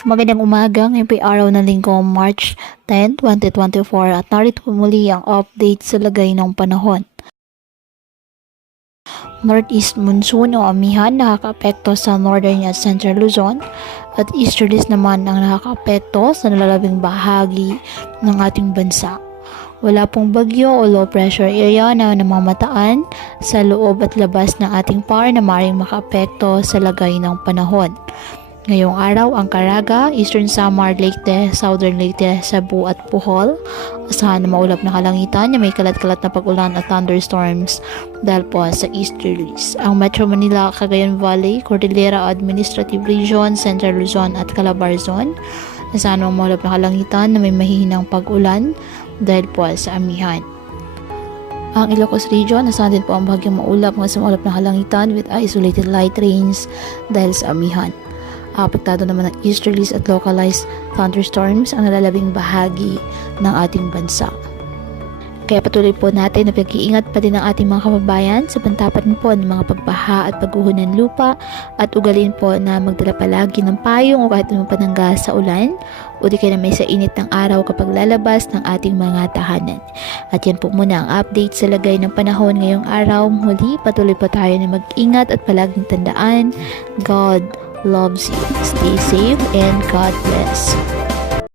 Magandang umaga, ngayon po ay araw ng linggo, March 10, 2024 at narito muli ang update sa lagay ng panahon. Northeast monsoon o amihan nakakaapekto sa northern at central Luzon at easterlies naman ang nakakaapekto sa nalalabing bahagi ng ating bansa. Wala pong bagyo o low pressure area na namamataan sa loob at labas ng ating par na maaaring makaapekto sa lagay ng panahon. Ngayong araw, ang Caraga, Eastern Samar, Leyte, Southern Leyte, Cebu at Bohol. Asahan na maulap na kalangitan na may kalat-kalat na pag-ulan at thunderstorms dahil po sa easterlies. Ang Metro Manila, Cagayan Valley, Cordillera Administrative Region, Central Luzon at Calabarzon. Asahan na maulap na kalangitan na may mahihinang pag-ulan dahil po sa amihan. Ang Ilocos Region, asahan din po ang bahagyang maulap hanggang sa maulap na kalangitan with isolated light rains dahil sa amihan. Apektado naman ng easterlies at localized thunderstorms ang nalalabing bahagi ng ating bansa. Kaya patuloy po natin na pag-iingat pa din ang ating mga kababayan sa pantapan po ng mga pagbaha at pagguho ng lupa at ugalin po na magdala palagi ng payong o kahit anong panangga sa ulan o di kaya na may sa init ng araw kapag lalabas ng ating mga tahanan. At yan po muna ang update sa lagay ng panahon ngayong araw. Muli patuloy po tayo na mag-ingat at palaging tandaan, God loves you. Stay safe and God bless.